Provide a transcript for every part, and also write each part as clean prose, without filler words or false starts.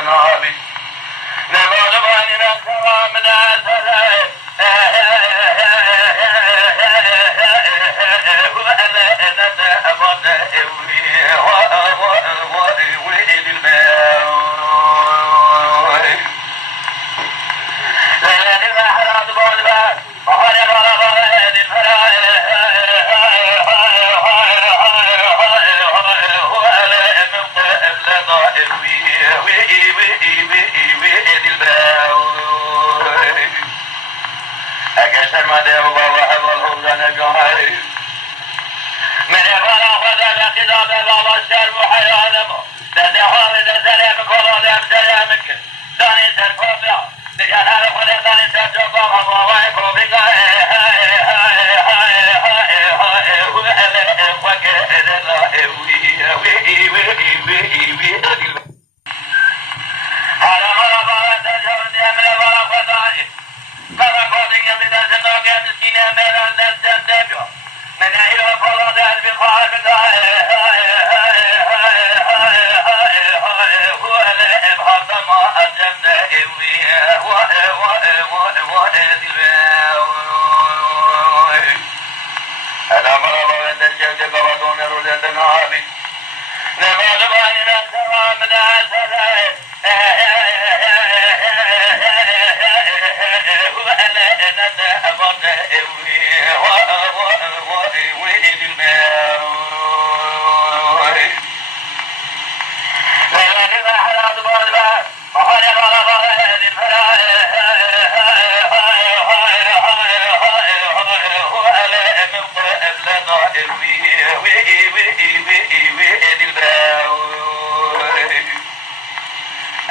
النابي نبال بالنا كرامنا سلام أكثر ما دعوا وحب الهرزان جهاري من عبارة وذا كتاب بابا الشرب وحيانمو تدحوم تسلم كلهم سلامك ثاني ترفع تجعل خلق ثاني ترجع ووايك بك من أيها فلادر بقارب هو الإبهاط ما أجمنا هذا مرضى عند الجوجة قبضون رجل نهابي نبال بالنا كرامنا سلام هو الذي أبدا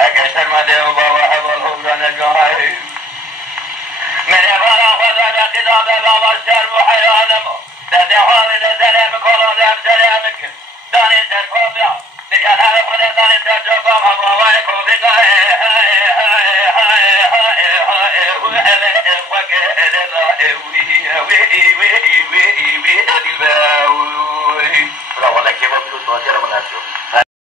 أكثر ما دعوا وحب الهرزان جهاري من عبارة وذا كتاب بابا الشرب وحيانمو تدحوم تسلم كلهم سلامك ثاني ترفع تجعل خلق ثاني ترجع